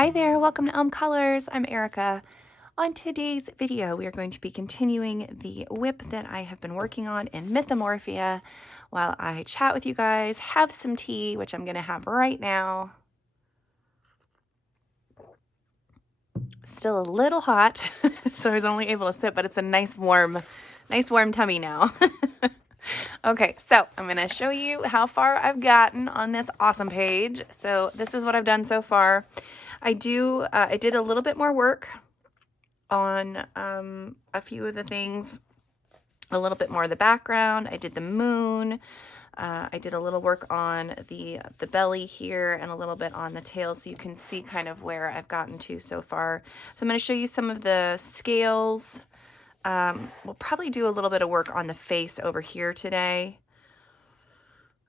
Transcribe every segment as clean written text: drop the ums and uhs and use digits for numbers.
Hi there, welcome to Elm Colors. I'm Erica. On today's video, we are going to be continuing the WIP that I have been working on in Mythomorphia while I chat with you guys, have some tea, which I'm going to have right now. Still a little hot, so I was only able to sit, but it's a nice warm tummy now. Okay, so I'm going to show you how far I've gotten on this awesome page. So this is what I've done so far. I did a little bit more work on a few of the things, a little bit more of the background. I did the moon. I did a little work on the belly here and a little bit on the tail, so you can see kind of where I've gotten to so far. So I'm going to show you some of the scales. We'll probably do a little bit of work on the face over here today.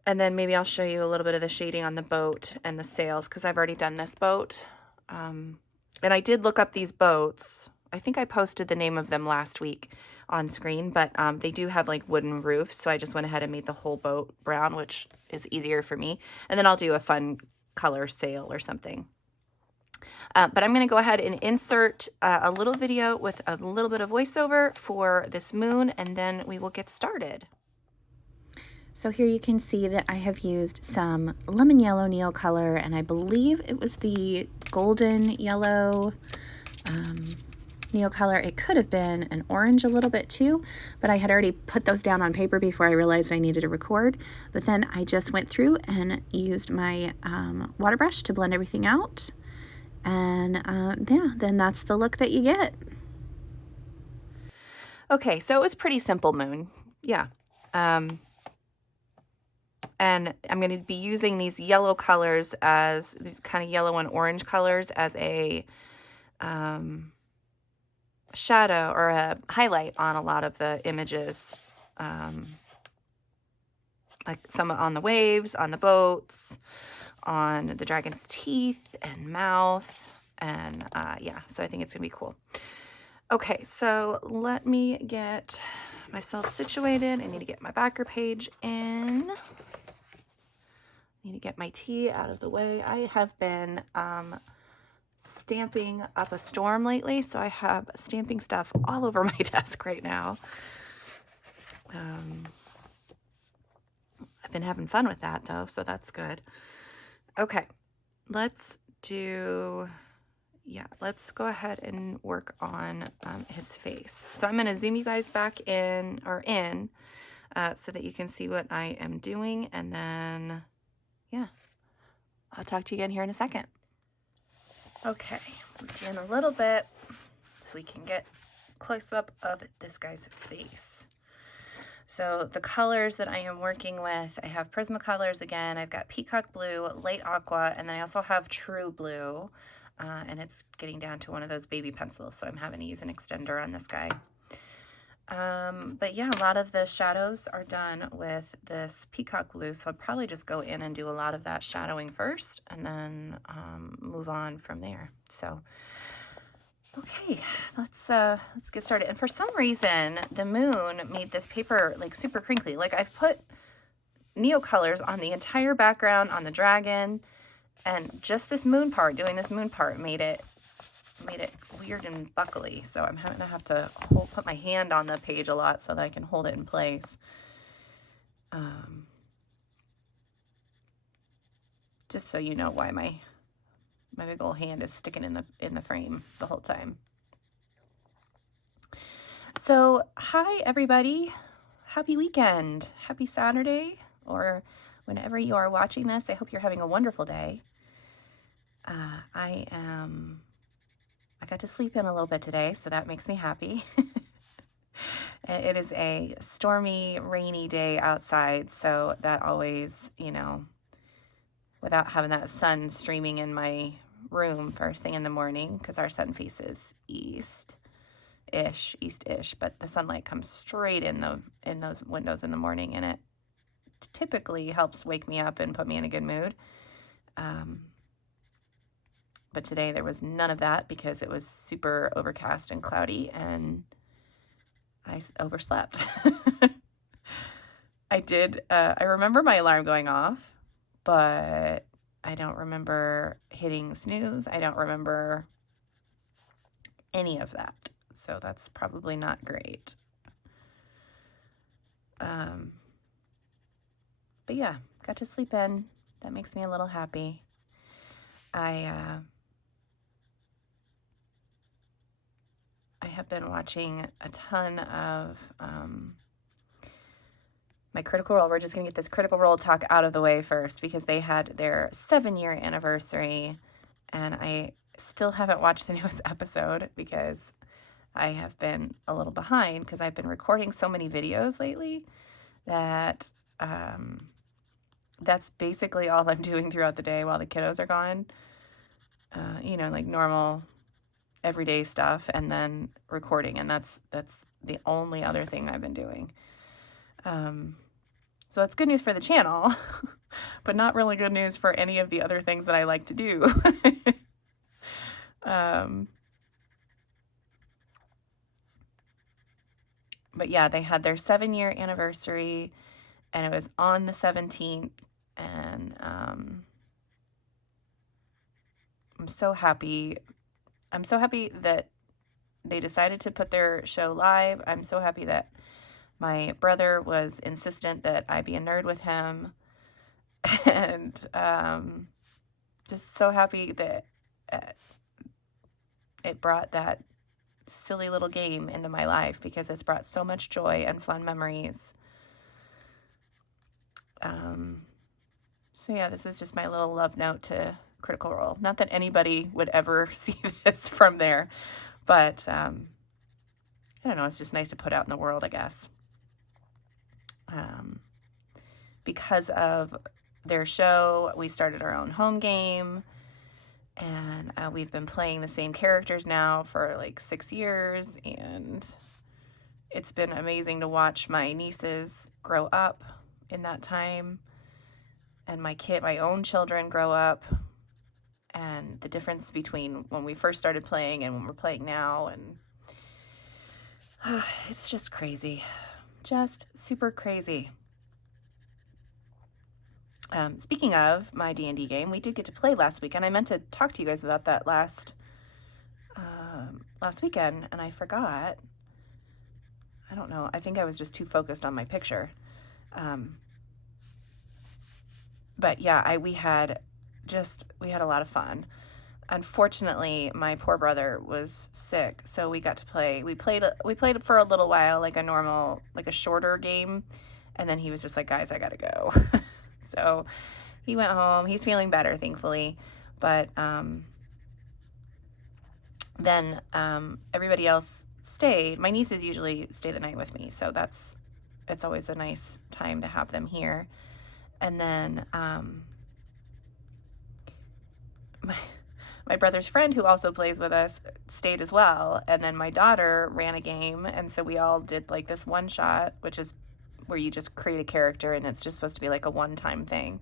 And then maybe I'll show you a little bit of the shading on the boat and the sails, because I've already done this boat. And I did look up these boats. I think I posted the name of them last week on screen, but they do have like wooden roofs, so I just went ahead and made the whole boat brown, which is easier for me. And then I'll do a fun color sail or something. But I'm going to go ahead and insert a little video with a little bit of voiceover for this moon, and then we will get started. So here you can see that I have used some lemon yellow neil color, and I believe it was the golden yellow neil color. It could have been an orange a little bit too, but I had already put those down on paper before I realized I needed to record. But then I just went through and used my water brush to blend everything out. And yeah, then that's the look that you get. Okay, so it was pretty simple moon. Yeah. And I'm going to be using these yellow colors, as these kind of yellow and orange colors, as a shadow or a highlight on a lot of the images, like some on the waves, on the boats, on the dragon's teeth and mouth, and yeah, so I think it's gonna be cool. Okay, so let me get myself situated. I need to get my backer page in. Need to get my tea out of the way. I have been stamping up a storm lately, so I have stamping stuff all over my desk right now. I've been having fun with that though, so that's good. Okay, let's go ahead and work on his face. So I'm going to zoom you guys back in, so that you can see what I am doing, and then yeah, I'll talk to you again here in a second. Okay, I'm doing a little bit so we can get close up of this guy's face. So the colors that I am working with, I have Prismacolors again. I've got Peacock Blue, Light Aqua, and then I also have True Blue. And it's getting down to one of those baby pencils, so I'm having to use an extender on this guy. But yeah, a lot of the shadows are done with this Peacock Blue, so I'll probably just go in and do a lot of that shadowing first, and then move on from there. So okay, let's get started. And for some reason, the moon made this paper like super crinkly. Like I've put neo colors on the entire background on the dragon, and just this moon part, doing this moon part made it weird and buckly. So I'm having to put my hand on the page a lot so that I can hold it in place. Just so you know why my big old hand is sticking in the frame the whole time. So hi everybody, happy weekend, happy Saturday, or whenever you are watching this. I hope you're having a wonderful day. I got to sleep in a little bit today, so that makes me happy. It is a stormy, rainy day outside, so that always, you know, without having that sun streaming in my room first thing in the morning, because our sun faces east-ish, but the sunlight comes straight in those windows in the morning, and it typically helps wake me up and put me in a good mood. But today there was none of that because it was super overcast and cloudy, and I overslept. I remember my alarm going off, but I don't remember hitting snooze. I don't remember any of that. So that's probably not great. But yeah, got to sleep in. That makes me a little happy. I have been watching a ton of my Critical Role. We're just going to get this Critical Role talk out of the way first because they had their 7-year anniversary, and I still haven't watched the newest episode because I have been a little behind because I've been recording so many videos lately that that's basically all I'm doing throughout the day while the kiddos are gone. You know, like normal everyday stuff, and then recording, and that's the only other thing I've been doing. So that's good news for the channel, but not really good news for any of the other things that I like to do. But yeah, they had their 7-year anniversary, and it was on the 17th, and I'm so happy. I'm so happy that they decided to put their show live. I'm so happy that my brother was insistent that I be a nerd with him, and just so happy that it brought that silly little game into my life because it's brought so much joy and fun memories. So yeah, this is just my little love note to Critical Role. Not that anybody would ever see this from there, but I don't know, it's just nice to put out in the world, I guess. Because of their show, we started our own home game, and we've been playing the same characters now for like 6 years, and it's been amazing to watch my nieces grow up in that time, and my own children grow up, and the difference between when we first started playing and when we're playing now, and it's just crazy. Just super crazy. Speaking of my D&D game, we did get to play last weekend. I meant to talk to you guys about that last weekend, and I forgot. I don't know. I think I was just too focused on my picture. But yeah, we had a lot of fun. Unfortunately, my poor brother was sick, so we got to play. We played it for a little while, like a shorter game, and then he was just like, "Guys, I gotta go." So he went home. He's feeling better, thankfully. But then everybody else stayed. My nieces usually stay the night with me, so it's always a nice time to have them here. And then my brother's friend, who also plays with us, stayed as well. And then my daughter ran a game, and so we all did like this one shot, which is where you just create a character, and it's just supposed to be like a one-time thing.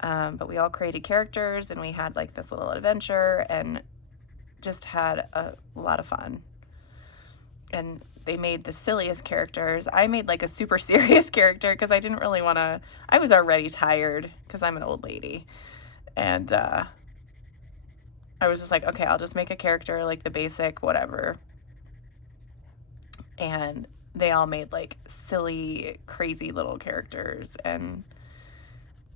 But we all created characters, and we had like this little adventure, and just had a lot of fun. And they made the silliest characters. I made like a super serious character because I didn't really want to. I was already tired because I'm an old lady, and I was just like, okay, I'll just make a character like the basic whatever. And they all made like silly, crazy little characters, and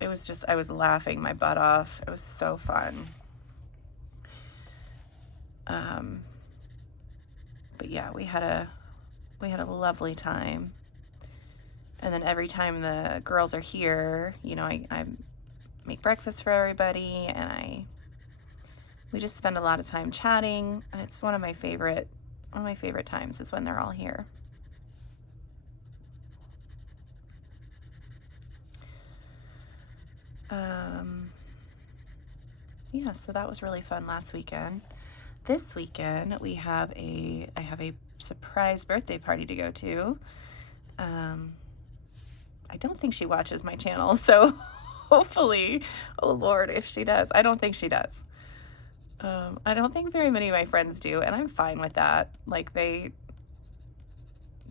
it was just, I was laughing my butt off. It was so fun. But yeah, we had a lovely time. And then every time the girls are here, you know, I make breakfast for everybody, and we just spend a lot of time chatting, and it's one of my favorite times is when they're all here. Yeah, so that was really fun last weekend. This weekend I have a surprise birthday party to go to. I don't think she watches my channel, so hopefully, oh Lord, if she does. I don't think she does. I don't think very many of my friends do, and I'm fine with that. Like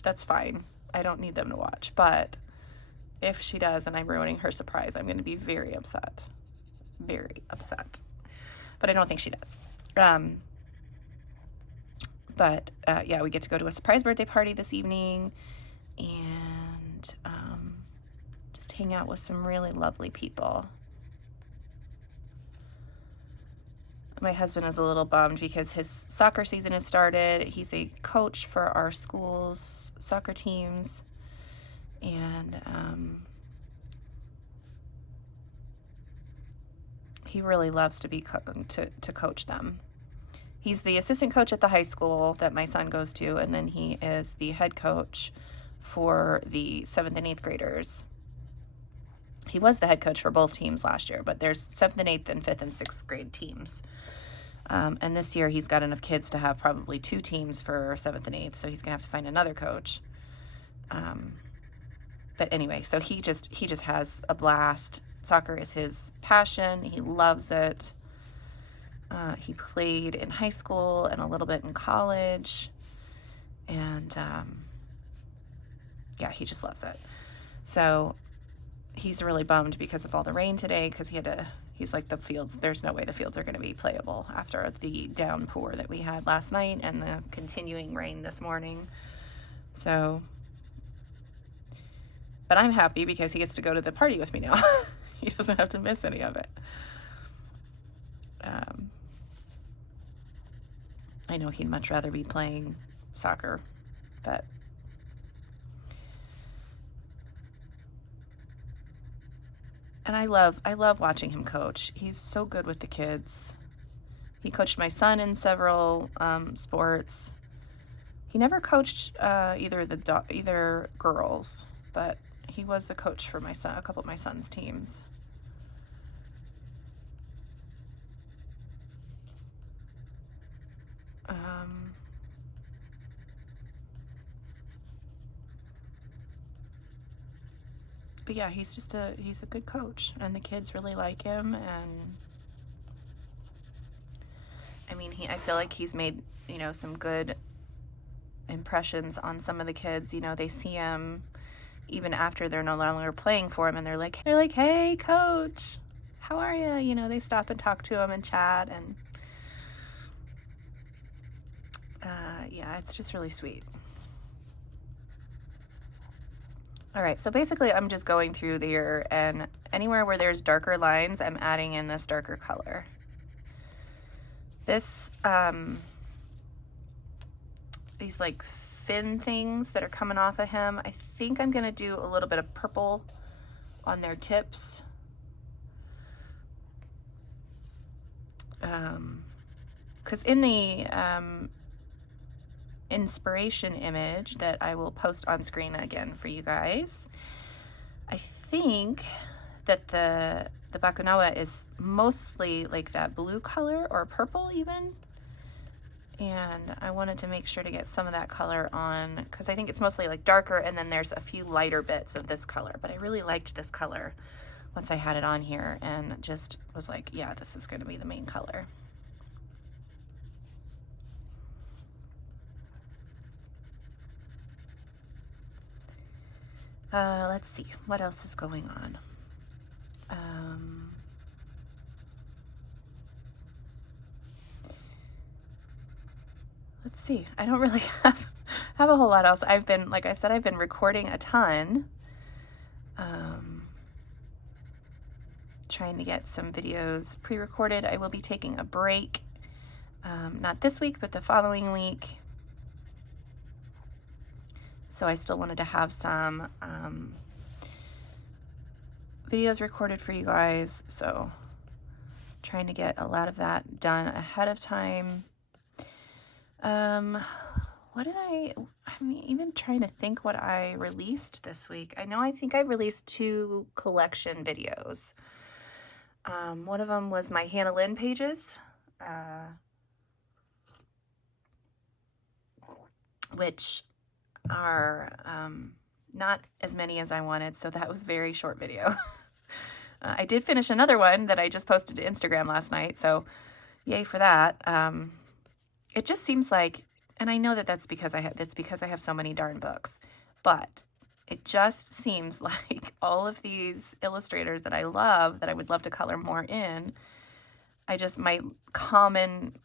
that's fine. I don't need them to watch, but if she does and I'm ruining her surprise, I'm going to be very upset. very upset. But I don't think she does. Yeah, we get to go to a surprise birthday party this evening and just hang out with some really lovely people. My husband is a little bummed because his soccer season has started. He's a coach for our school's soccer teams, and he really loves to be to coach them. He's the assistant coach at the high school that my son goes to, and then he is the head coach for the 7th and 8th graders. He was the head coach for both teams last year, but there's 7th and 8th and 5th and 6th grade teams. And this year he's got enough kids to have probably 2 teams for 7th and 8th, so he's gonna have to find another coach. But anyway, so he just has a blast. Soccer is his passion. He loves it. He played in high school and a little bit in college, and yeah, he just loves it. So he's really bummed because of all the rain today, because he's like, the fields, there's no way the fields are going to be playable after the downpour that we had last night and the continuing rain this morning. So, but I'm happy because he gets to go to the party with me now. He doesn't have to miss any of it. I know he'd much rather be playing soccer, but and I love watching him coach. He's so good with the kids. He coached my son in several sports. He never coached either girls, but he was the coach for my son, a couple of my son's teams. But yeah, he's a good coach, and the kids really like him, and I mean, I feel like he's made, some good impressions on some of the kids. They see him even after they're no longer playing for him, and they're like, "Hey, coach, how are you?" They stop and talk to him and chat, and yeah, it's just really sweet. All right, so basically I'm just going through there, and anywhere where there's darker lines, I'm adding in this darker color. This, these like fin things that are coming off of him, I think I'm gonna do a little bit of purple on their tips. Because in the inspiration image that I will post on screen again for you guys, I think that the Bakunawa is mostly like that blue color or purple even, and I wanted to make sure to get some of that color on because I think it's mostly like darker, and then there's a few lighter bits of this color, but I really liked this color once I had it on here and just was like, yeah, this is going to be the main color. Let's see, what else is going on? Let's see, I don't really have a whole lot else. I've been, like I said, I've been recording a ton. Trying to get some videos pre-recorded. I will be taking a break, not this week, but the following week. So I still wanted to have some videos recorded for you guys. So trying to get a lot of that done ahead of time. What did I'm even trying to think what I released this week. I think I released 2 collection videos. One of them was my Hannah Lynn pages, which are not as many as I wanted, so that was a very short video. I did finish another one that I just posted to Instagram last night, so yay for that. It just seems like, and I know that that's because I have so many darn books, but it just seems like all of these illustrators that I love, that I would love to color more in, my common,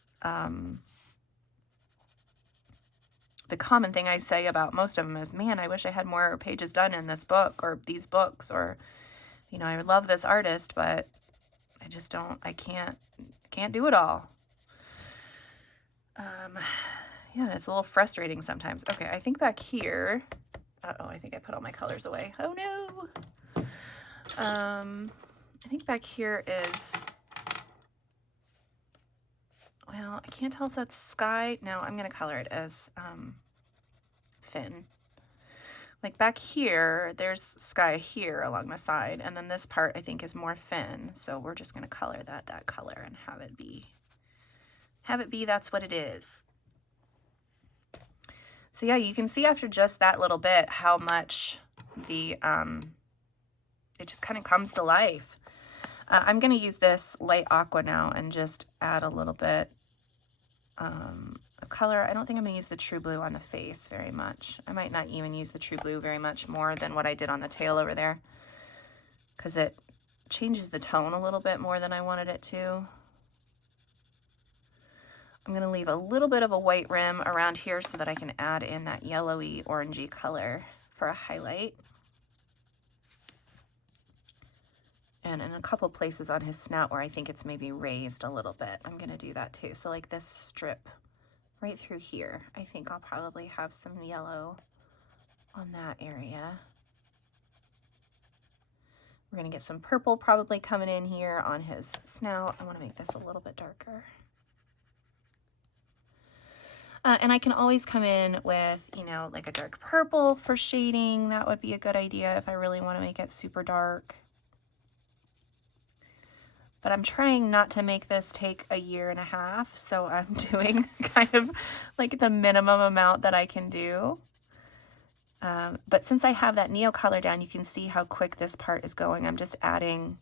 the common thing I say about most of them is, man, I wish I had more pages done in this book or these books, or, you know, I love this artist, but I just don't, I can't do it all. Yeah, it's a little frustrating sometimes. Okay, I think back here, uh-oh, I think I put all my colors away. Oh no. I think back here is, well, I can't tell if that's sky. No, I'm gonna color it as Finn. Like back here, there's sky here along the side, and then this part I think is more Finn. So we're just gonna color that color and have it be that's what it is. So yeah, you can see after just that little bit how much the it just kind of comes to life. I'm gonna use this light aqua now and just add a little bit of color. I don't think I'm gonna use the true blue on the face very much. I might not even use the true blue very much more than what I did on the tail over there, because it changes the tone a little bit more than I wanted it to. I'm gonna leave a little bit of a white rim around here so that I can add in that yellowy orangey color for a highlight. And in a couple places on his snout where I think it's maybe raised a little bit, I'm gonna do that too. So like this strip right through here, I think I'll probably have some yellow on that area. We're gonna get some purple probably coming in here on his snout. I wanna make this a little bit darker. And I can always come in with, you know, like a dark purple for shading. That would be a good idea if I really want to make it super dark. But I'm trying not to make this take a year and a half, so I'm doing kind of like the minimum amount that I can do. But since I have that Neo color down, you can see how quick this part is going. I'm just adding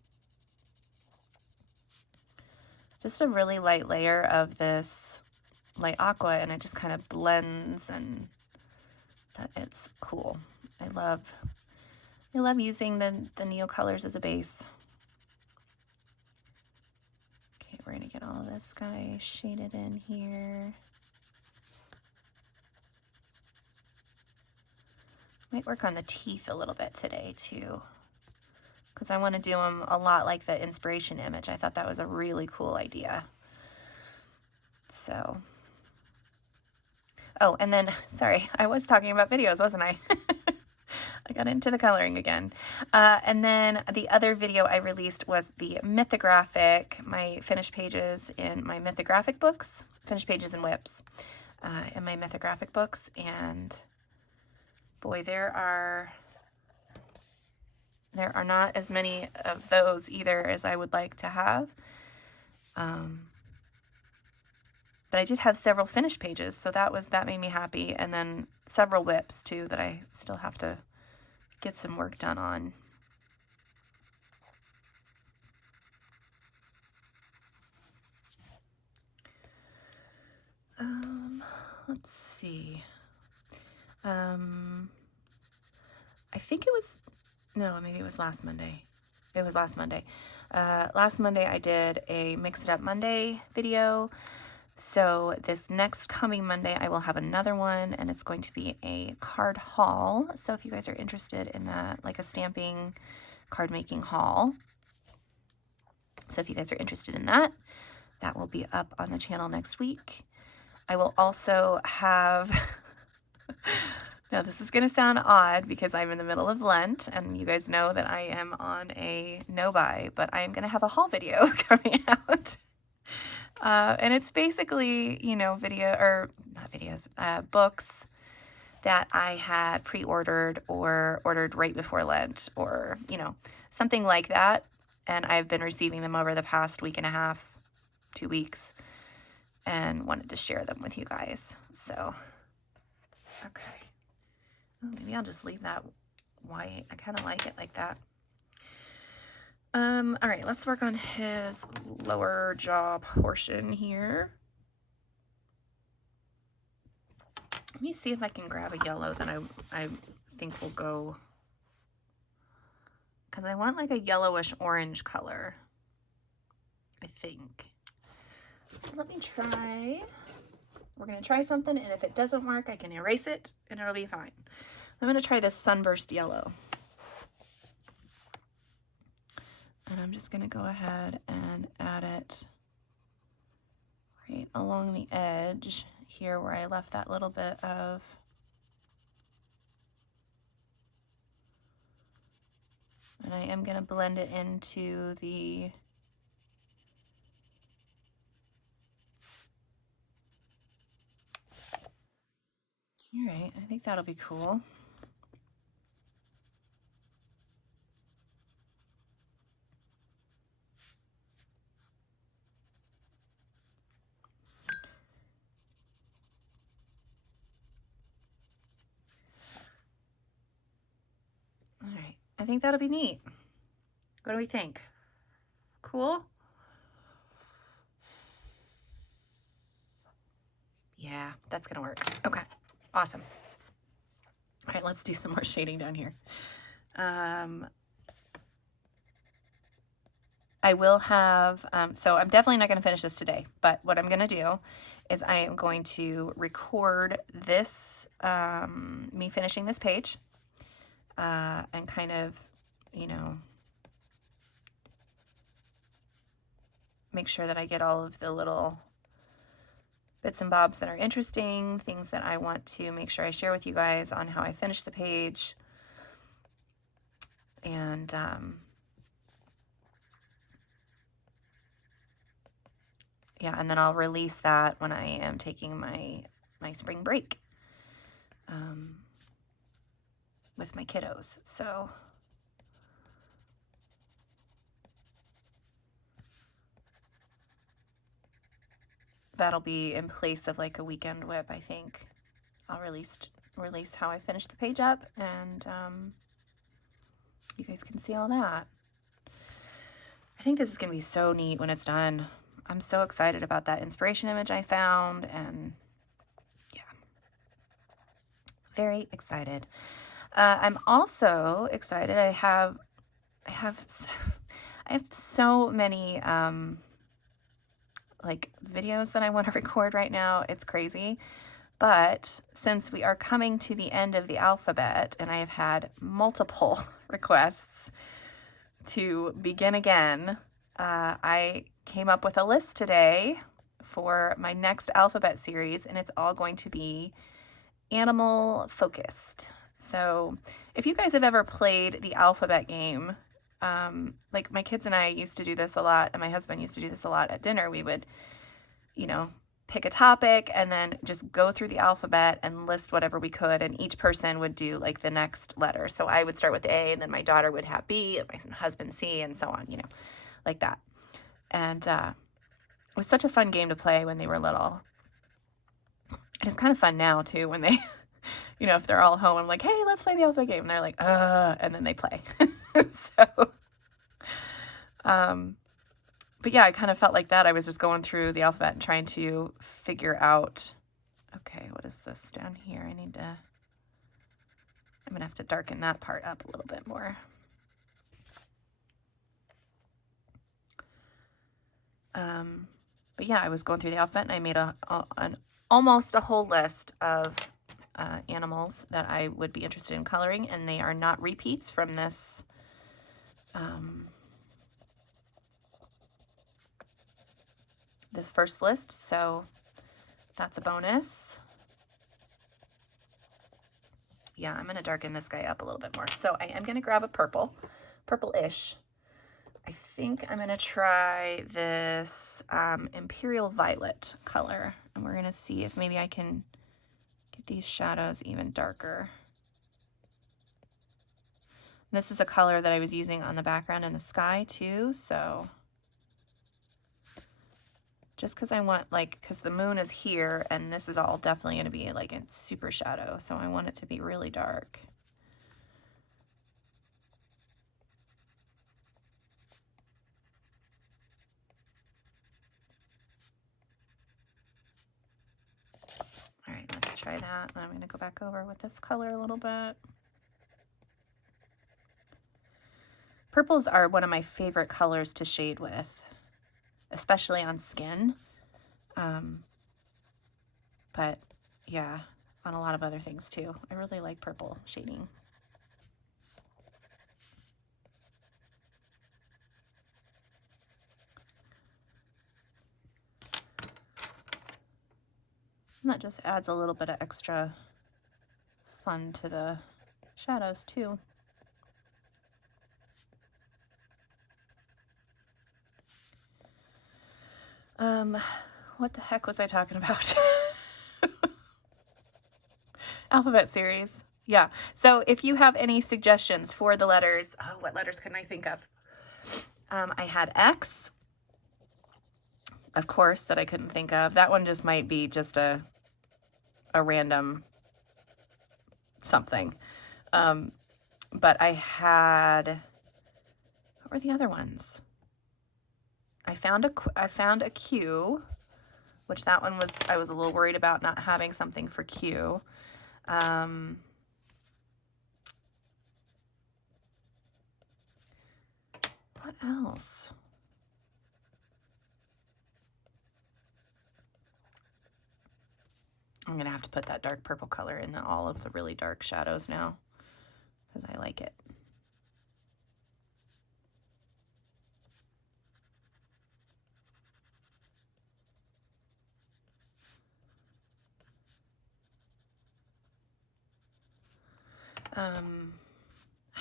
just a really light layer of this light aqua, and it just kind of blends, and it's cool. I love using the Neo colors as a base. Okay, we're gonna get all of this guy shaded in here. Might work on the teeth a little bit today too, because I want to do them a lot like the inspiration image. I thought that was a really cool idea. So, oh, and then, sorry, I was talking about videos, wasn't I? I got into the coloring again. And then the other video I released was the Mythographic, my finished pages in my Mythographic books, finished pages and whips in my Mythographic books. And boy, there are not as many of those either as I would like to have. But I did have several finished pages, so that made me happy. And then several whips too that I still have to get some work done on. Let's see. I think it was, no, maybe it was last Monday. It was last Monday. Last Monday I did a Mix It Up Monday video. So this next coming Monday, I will have another one, and it's going to be a card haul. So if you guys are interested in that, like a stamping card making haul. So if you guys are interested in that, that will be up on the channel next week. I will also have, now this is going to sound odd because I'm in the middle of Lent, and you guys know that I am on a no-buy, but I am going to have a haul video coming out. And it's basically, you know, books that I had pre-ordered or ordered right before Lent, or, you know, something like that. And I've been receiving them over the past week and a half, 2 weeks, and wanted to share them with you guys. So, okay. Oh, maybe I'll just leave that white. I kind of like it like that. All right, let's work on his lower jaw portion here. Let me see if I can grab a yellow that I think will go because I want like a yellowish orange color, I think. So let me try. We're going to try something, and if it doesn't work, I can erase it, and it'll be fine. I'm going to try this Sunburst Yellow. And I'm just going to go ahead and add it right along the edge here where I left that little bit of and I am going to blend it into the all right, I think that'll be cool. All right, I think that'll be neat. What do we think? Cool? Yeah, that's gonna work. Okay, awesome. All right, let's do some more shading down here. I will have, so I'm definitely not going to finish this today, but what I'm going to do is I am going to record this, me finishing this page, and kind of, you know, make sure that I get all of the little bits and bobs that are interesting, things that I want to make sure I share with you guys on how I finish the page. And, yeah, and then I'll release that when I am taking my spring break with my kiddos. So that'll be in place of like a weekend WIP, I think. I'll release how I finish the page up, and you guys can see all that. I think this is going to be so neat when it's done. I'm so excited about that inspiration image I found, and yeah, very excited. I'm also excited. I have so many like videos that I want to record right now. It's crazy. But since we are coming to the end of the alphabet, and I have had multiple requests to begin again, I came up with a list today for my next alphabet series, and it's all going to be animal focused. So if you guys have ever played the alphabet game, like my kids and I used to do this a lot, and my husband used to do this a lot at dinner. We would, you know, pick a topic and then just go through the alphabet and list whatever we could, and each person would do like the next letter. So I would start with A, and then my daughter would have B, and my husband C, and so on, you know, like that. And it was such a fun game to play when they were little. And it's kind of fun now too when they, you know, if they're all home, I'm like, hey, let's play the alphabet game. And they're like, and then they play. So, but yeah, I kind of felt like that. I was just going through the alphabet and trying to figure out, okay, what is this down here? I'm going to have to darken that part up a little bit more. But yeah, I was going through the alphabet, and I made almost a whole list of animals that I would be interested in coloring, and they are not repeats from this this first list, so that's a bonus. Yeah, I'm going to darken this guy up a little bit more. So I am going to grab a purple-ish. I think I'm going to try this Imperial Violet color, and we're going to see if maybe I can get these shadows even darker. This is a color that I was using on the background in the sky too, so just because I want, like, because the moon is here, and this is all definitely going to be like in super shadow, so I want it to be really dark. All right, let's try that. I'm going to go back over with this color a little bit. Purples are one of my favorite colors to shade with, especially on skin. But yeah, on a lot of other things too. I really like purple shading. And that just adds a little bit of extra fun to the shadows too. What the heck was I talking about? Alphabet series. Yeah. So if you have any suggestions for the letters, oh, what letters can I think of? I had X, of course, that I couldn't think of. That one just might be just a random something. But I had, what were the other ones? I found a Q, which that one was, I was a little worried about not having something for Q. What else? I'm going to have to put that dark purple color in all of the really dark shadows now, because I like it.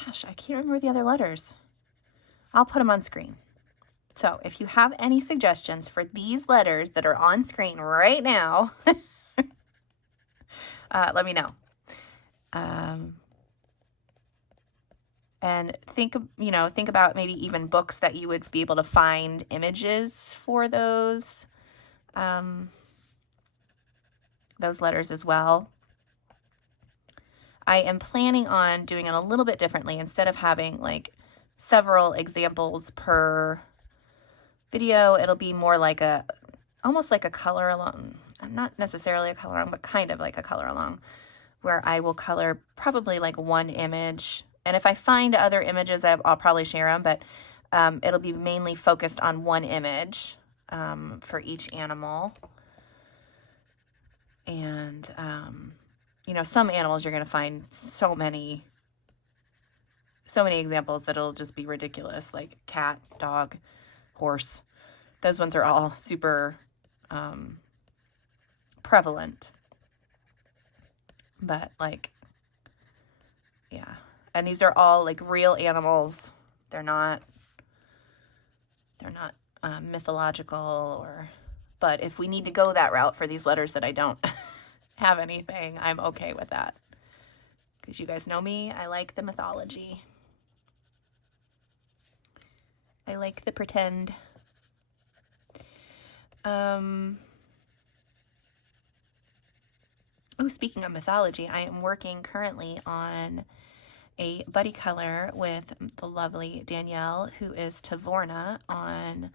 Gosh, I can't remember the other letters. I'll put them on screen. So if you have any suggestions for these letters that are on screen right now, let me know. And think about maybe even books that you would be able to find images for those letters as well. I am planning on doing it a little bit differently. Instead of having like several examples per video, it'll be more like almost like a color along, not necessarily a color along, but kind of like a color along, where I will color probably like one image. And if I find other images, I'll probably share them, but it'll be mainly focused on one image for each animal. And, you know, some animals you're going to find so many examples that it'll just be ridiculous, like cat, dog, horse. Those ones are all super prevalent. But like, yeah. And these are all like real animals. They're not mythological but if we need to go that route for these letters that I don't have anything, I'm okay with that. Because you guys know me, I like the mythology. I like the pretend. Oh, speaking of mythology, I am working currently on a buddy color with the lovely Danielle, who is Tavorna on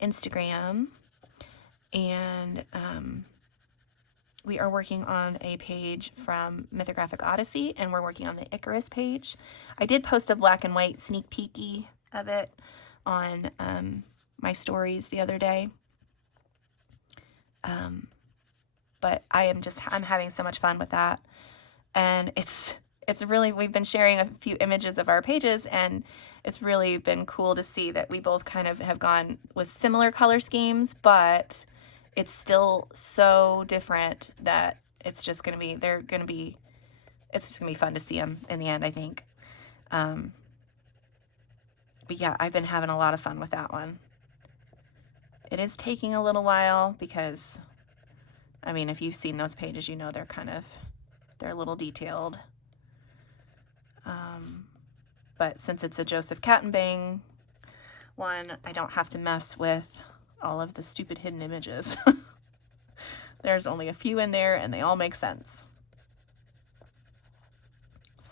Instagram. And we are working on a page from Mythographic Odyssey, and we're working on the Icarus page. I did post a black and white sneak peeky of it on my stories the other day. But I'm having so much fun with that. And it's really, we've been sharing a few images of our pages, and it's really been cool to see that we both kind of have gone with similar color schemes, but it's still so different that it's just going to be, it's just going to be fun to see them in the end, I think. But yeah, I've been having a lot of fun with that one. It is taking a little while because, I mean, if you've seen those pages, you know they're a little detailed. But since it's a Joseph Kattenbang one, I don't have to mess with all of the stupid hidden images. There's only a few in there and they all make sense.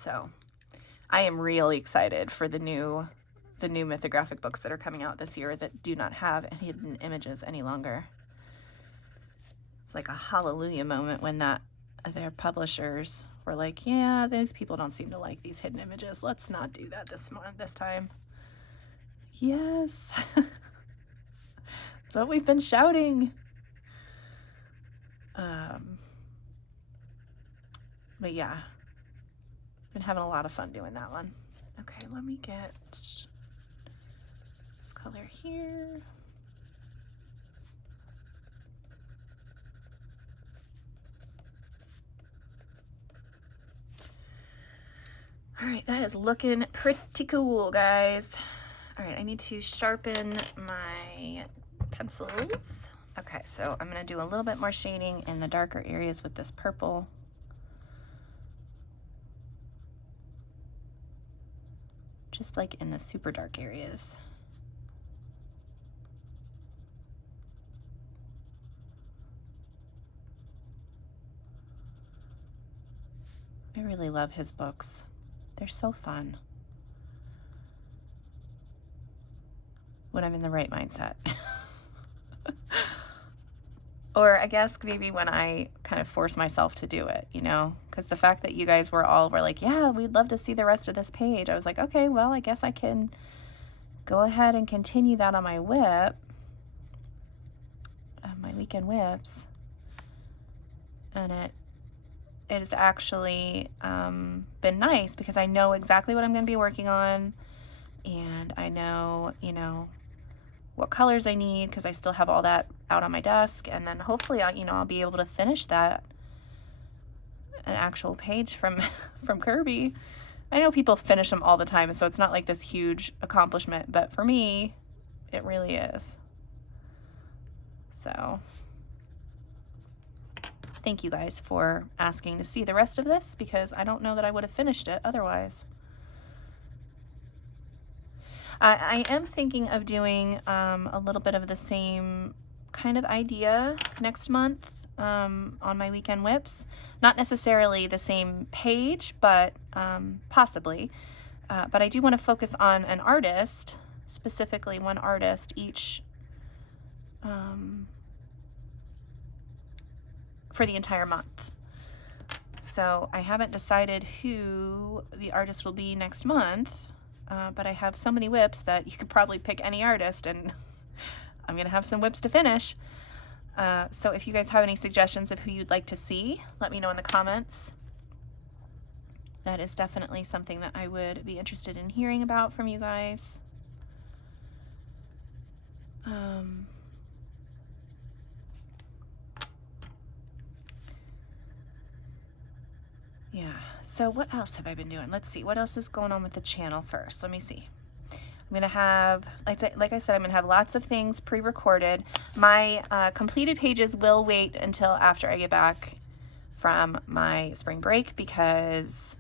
So I am really excited for the new mythographic books that are coming out this year that do not have hidden images any longer. It's like a hallelujah moment when their publishers we're like, yeah, those people don't seem to like these hidden images. Let's not do that this time. Yes. That's what we've been shouting. But yeah, been having a lot of fun doing that one. Okay, let me get this color here. All right, that is looking pretty cool, guys. All right, I need to sharpen my pencils. Okay, so I'm gonna do a little bit more shading in the darker areas with this purple. Just like in the super dark areas. I really love his books. They're so fun. When I'm in the right mindset. Or I guess maybe when I kind of force myself to do it, you know? Because the fact that you guys were like, yeah, we'd love to see the rest of this page. I was like, okay, well, I guess I can go ahead and continue that on my WIP. My weekend WIPs. And it has actually been nice because I know exactly what I'm going to be working on. And I know, you know, what colors I need because I still have all that out on my desk, and then hopefully I'll be able to finish that an actual page from Kerby. I know people finish them all the time, so it's not like this huge accomplishment, but for me it really is. So thank you guys for asking to see the rest of this because I don't know that I would have finished it otherwise. I am thinking of doing a little bit of the same kind of idea next month on my weekend WIPs. Not necessarily the same page, but possibly. But I do want to focus on an artist, specifically one artist each for the entire month. So I haven't decided who the artist will be next month. But I have so many WIPs that you could probably pick any artist, and I'm going to have some WIPs to finish. So if you guys have any suggestions of who you'd like to see, let me know in the comments. That is definitely something that I would be interested in hearing about from you guys. Yeah, so what else have I been doing? Let's see, what else is going on with the channel first? Let me see. I'm gonna have, like I said, I'm gonna have lots of things pre-recorded. My completed pages will wait until after I get back from my spring break because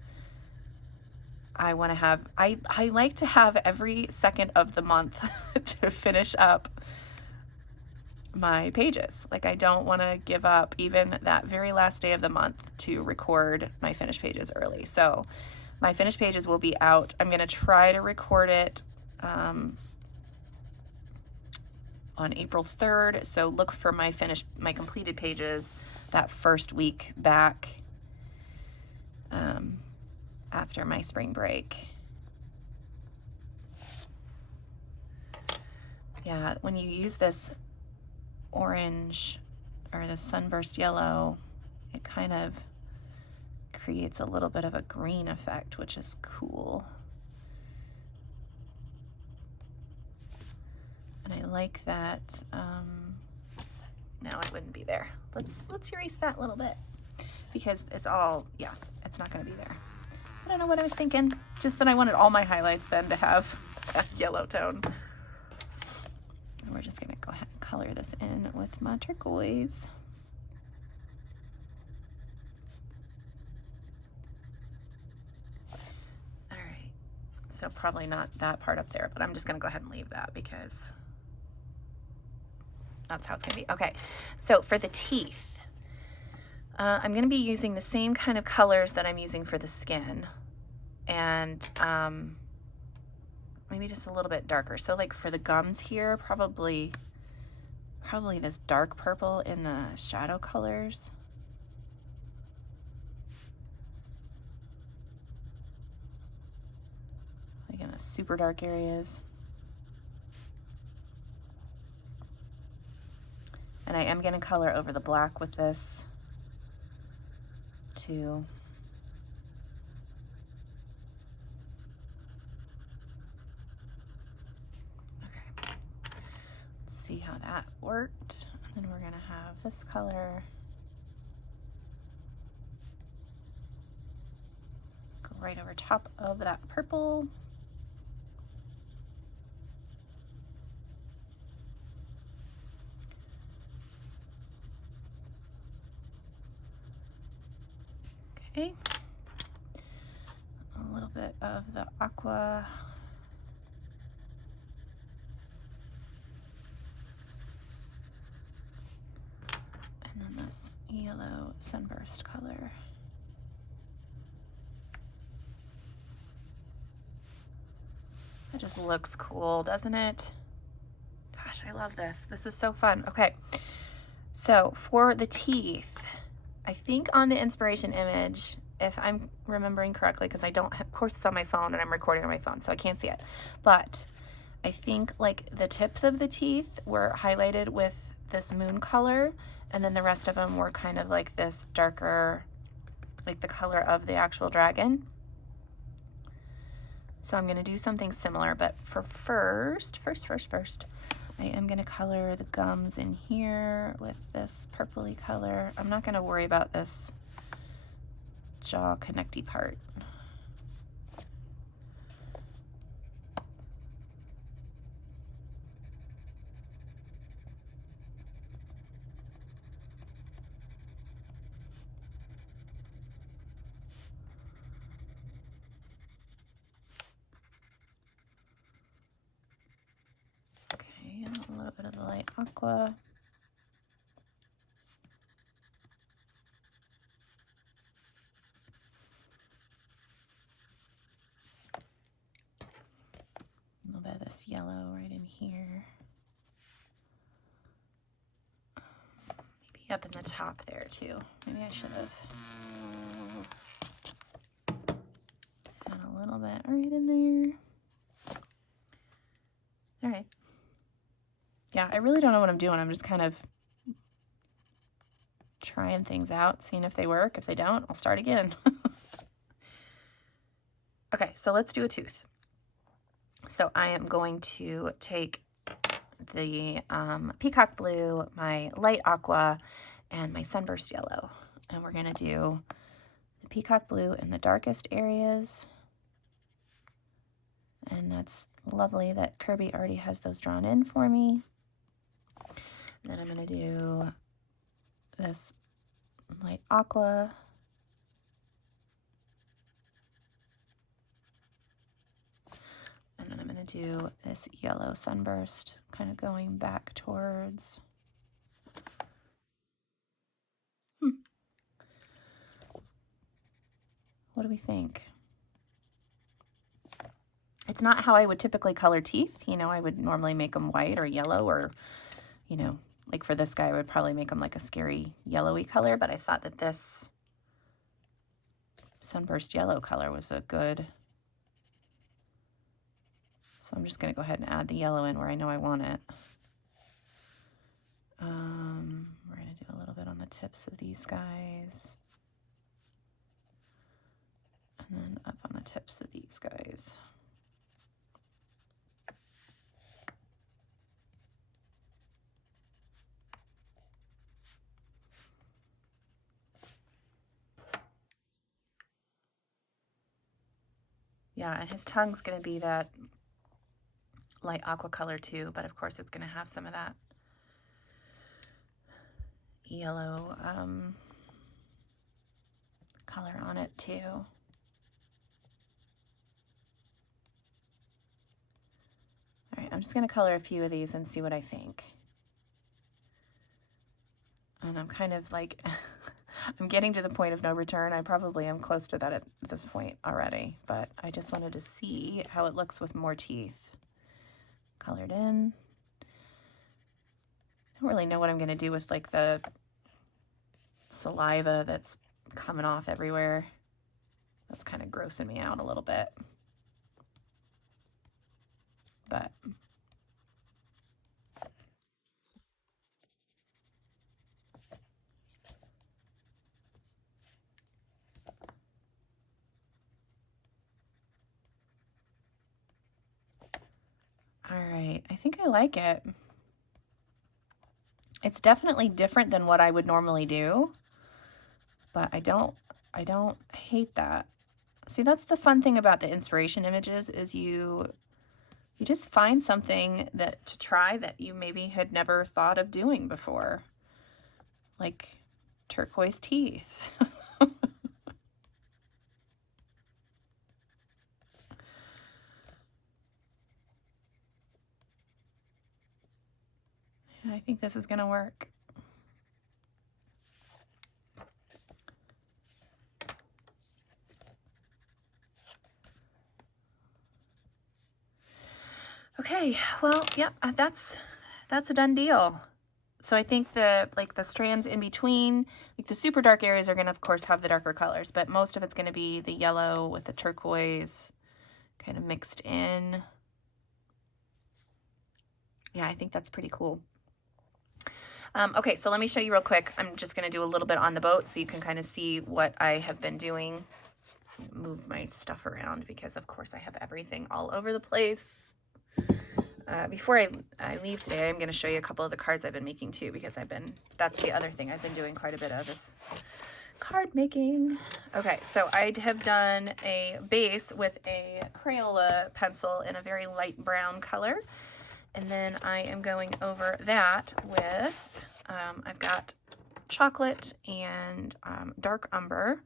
I want to have, I like to have every second of the month to finish up my pages. Like I don't want to give up even that very last day of the month to record my finished pages early. So my finished pages will be out. I'm going to try to record it on April 3rd. So look for my completed pages that first week back after my spring break. Yeah, when you use this orange or the Sunburst Yellow, it kind of creates a little bit of a green effect, which is cool. And I like that. Now it wouldn't be there. Let's erase that a little bit because it's all, yeah, it's not going to be there. I don't know what I was thinking. Just that I wanted all my highlights then to have that yellow tone. And we're just going to go ahead and color this in with my turquoise. All right. So probably not that part up there, but I'm just going to go ahead and leave that because that's how it's going to be. Okay. So for the teeth, I'm going to be using the same kind of colors that I'm using for the skin, and maybe just a little bit darker. So like for the gums here, probably this dark purple in the shadow colors. super dark areas. And I am going to color over the black with this too. Okay, let's see how that worked. And then we're going to have this color go right over top of that purple. Okay, a little bit of the aqua. And then this yellow sunburst color. It just looks cool, doesn't it? Gosh, I love this. This is so fun. Okay, so for the teeth, I think on the inspiration image, if I'm remembering correctly, because I don't have, of course it's on my phone and I'm recording on my phone, so I can't see it. But I think like the tips of the teeth were highlighted with this moon color, and then the rest of them were kind of like this darker, like the color of the actual dragon. So I'm gonna do something similar, but for first, I am gonna color the gums in here with this purpley color. I'm not gonna worry about this jaw connecty part. Okay, and a little bit of the light aqua. A little bit of this yellow right in here. Maybe up in the top there too. Maybe I should have done a little bit right in there. All right. Yeah, I really don't know what I'm doing. I'm just kind of trying things out, seeing if they work. If they don't, I'll start again. Okay, so let's do a tooth. So I am going to take the peacock blue, my light aqua, and my sunburst yellow. And we're going to do the peacock blue in the darkest areas. And that's lovely that Kerby already has those drawn in for me. And then I'm going to do this light aqua. And then I'm going to do this yellow sunburst, kind of going back towards. What do we think? It's not how I would typically color teeth. You know, I would normally make them white or yellow, or, you know, like for this guy, I would probably make them like a scary yellowy color, but I thought that this sunburst yellow color was a good. So I'm just going to go ahead and add the yellow in where I know I want it. We're going to do a little bit on the tips of these guys. And then up on the tips of these guys. Yeah, and his tongue's going to be that light aqua color too, but of course it's going to have some of that yellow color on it too. All right, I'm just going to color a few of these and see what I think. And I'm kind of like, I'm getting to the point of no return. I probably am close to that at this point already, but I just wanted to see how it looks with more teeth colored in. I don't really know what I'm going to do with like the saliva that's coming off everywhere. That's kind of grossing me out a little bit. but all right, I think I like it. It's definitely different than what I would normally do, but I don't hate that. See, that's the fun thing about the inspiration images is you just find something that to try that you maybe had never thought of doing before. Like turquoise teeth. I think this is going to work. Okay, well, yep, that's a done deal. So I think the strands in between, like the super dark areas are going to, of course, have the darker colors, but most of it's going to be the yellow with the turquoise kind of mixed in. Yeah, I think that's pretty cool. Okay, so let me show you real quick. I'm just going to do a little bit on the boat so you can kind of see what I have been doing. Move my stuff around because, of course, I have everything all over the place. Before I leave today, I'm going to show you a couple of the cards I've been making too, because that's the other thing I've been doing quite a bit of is card making. Okay, so I have done a base with a Crayola pencil in a very light brown color. And then I am going over that with, I've got chocolate and dark umber.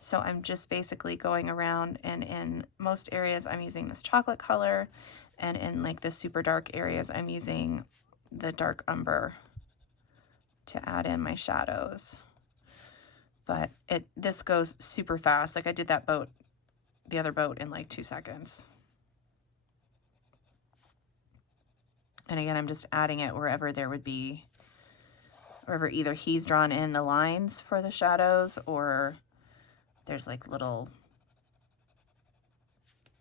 So I'm just basically going around, and in most areas I'm using this chocolate color, and in like the super dark areas I'm using the dark umber to add in my shadows. But this goes super fast. Like I did that the other boat in like 2 seconds. And again, I'm just adding it wherever either he's drawn in the lines for the shadows, or there's like little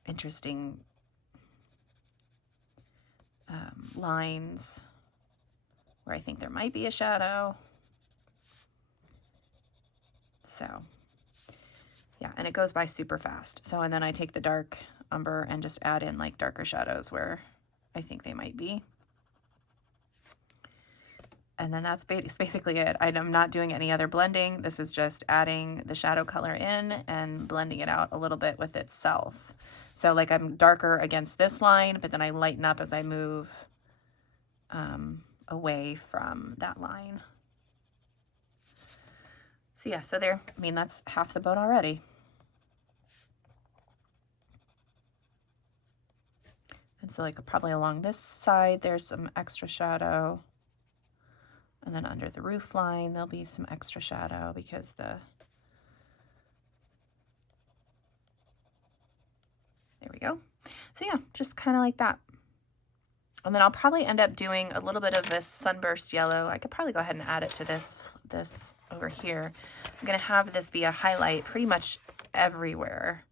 interesting lines where I think there might be a shadow. So yeah, and it goes by super fast. So, and then I take the dark umber and just add in like darker shadows where I think they might be. And then that's basically it. I'm not doing any other blending. This is just adding the shadow color in and blending it out a little bit with itself. So like I'm darker against this line, but then I lighten up as I move away from that line. So yeah, so there, I mean, that's half the boat already. And so like probably along this side, there's some extra shadow. And then under the roof line, there'll be some extra shadow because there we go. So yeah, just kind of like that. And then I'll probably end up doing a little bit of this Sunburst Yellow. I could probably go ahead and add it to this over here. I'm going to have this be a highlight pretty much everywhere.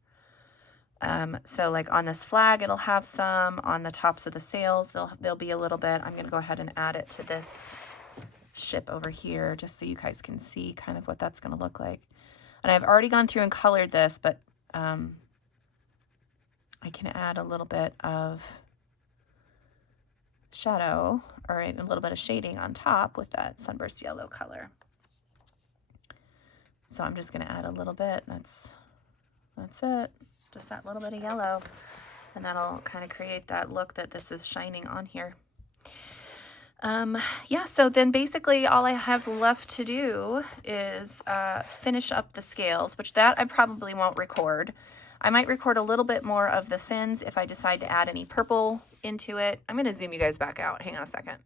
So like on this flag, it'll have some. On the tops of the sails, there'll be a little bit. I'm going to go ahead and add it to this ship over here just so you guys can see kind of what that's going to look like. And I've already gone through and colored this, but I can add a little bit of shadow or a little bit of shading on top with that Sunburst Yellow color. So I'm just going to add a little bit. That's it. Just that little bit of yellow. And that'll kind of create that look that this is shining on here. Yeah, so then basically all I have left to do is finish up the scales, which that I probably won't record. I might record a little bit more of the fins if I decide to add any purple into it. I'm going to zoom you guys back out. Hang on a second.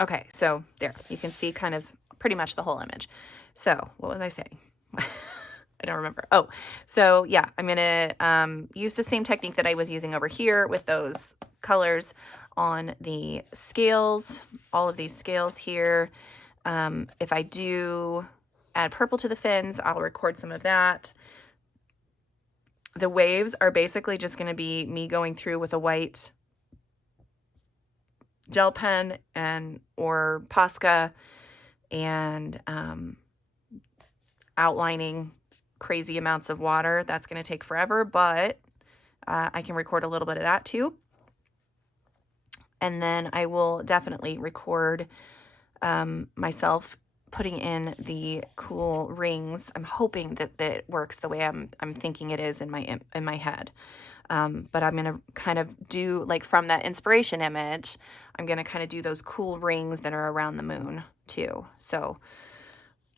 Okay, so there, you can see kind of pretty much the whole image. So what was I saying? I don't remember. Oh, so yeah, I'm going to use the same technique that I was using over here with those colors on the scales, all of these scales here. If I do add purple to the fins, I'll record some of that. The waves are basically just going to be me going through with a white gel pen or Posca and outlining crazy amounts of water. That's going to take forever, but I can record a little bit of that too. And then I will definitely record myself putting in the cool rings. I'm hoping that it works the way I'm thinking it is in my head. But I'm going to kind of do, like, from that inspiration image, I'm going to kind of do those cool rings that are around the moon too. So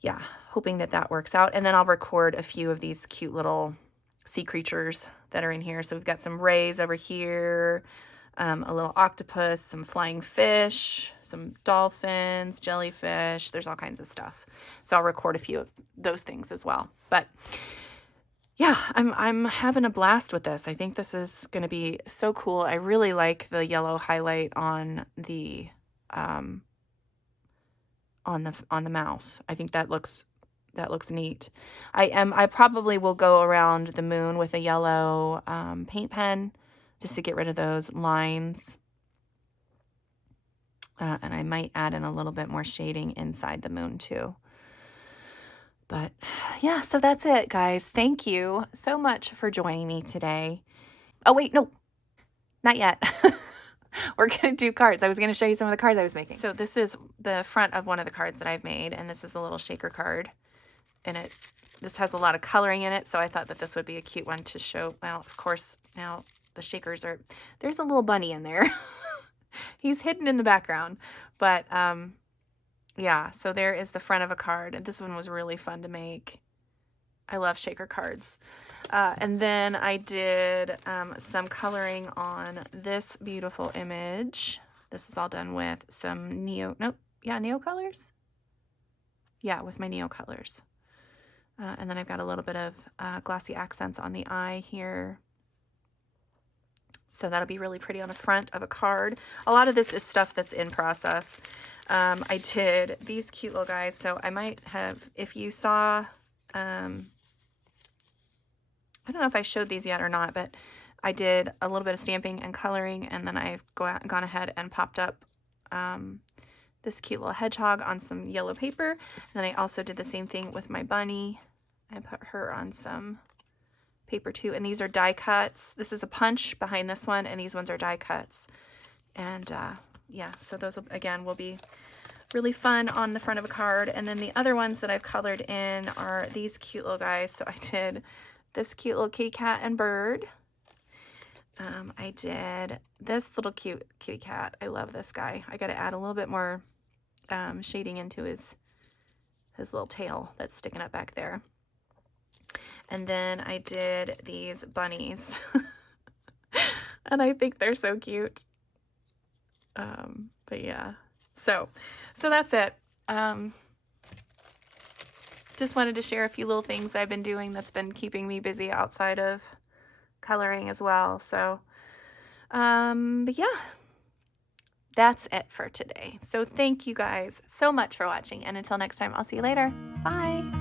yeah, hoping that that works out. And then I'll record a few of these cute little sea creatures that are in here. So we've got some rays over here, a little octopus, some flying fish, some dolphins, jellyfish. There's all kinds of stuff. So I'll record a few of those things as well. But yeah, I'm having a blast with this. I think this is going to be so cool. I really like the yellow highlight on the mouth. I think that looks neat. I probably will go around the moon with a yellow paint pen just to get rid of those lines. And I might add in a little bit more shading inside the moon too. But yeah, so that's it, guys. Thank you so much for joining me today. Oh, wait, no, not yet. We're going to do cards. I was going to show you some of the cards I was making. So this is the front of one of the cards that I've made, and this is a little shaker card. And this has a lot of coloring in it, so I thought that this would be a cute one to show. Well, of course, now the shakers there's a little bunny in there. He's hidden in the background. But yeah, so there is the front of a card. This one was really fun to make. I love shaker cards. And then I did some coloring on this beautiful image. This is all done with some neo colors. Yeah, with my neo colors. And then I've got a little bit of glossy accents on the eye here. So that'll be really pretty on the front of a card. A lot of this is stuff that's in process. I did these cute little guys. So I might have, if you saw, I don't know if I showed these yet or not, but I did a little bit of stamping and coloring, and then I've gone ahead and popped up this cute little hedgehog on some yellow paper. And then I also did the same thing with my bunny. I put her on some paper too, and these are die cuts. This is a punch behind this one, and these ones are die cuts. And yeah, so those again will be really fun on the front of a card. And then the other ones that I've colored in are these cute little guys. So I did this cute little kitty cat and bird. I did this little cute kitty cat. I love this guy. I got to add a little bit more shading into his little tail that's sticking up back there. And then I did these bunnies. And I think they're so cute. But yeah, so that's it. Just wanted to share a few little things I've been doing that's been keeping me busy outside of coloring as well. So, but yeah, that's it for today. So thank you guys so much for watching. And until next time, I'll see you later. Bye.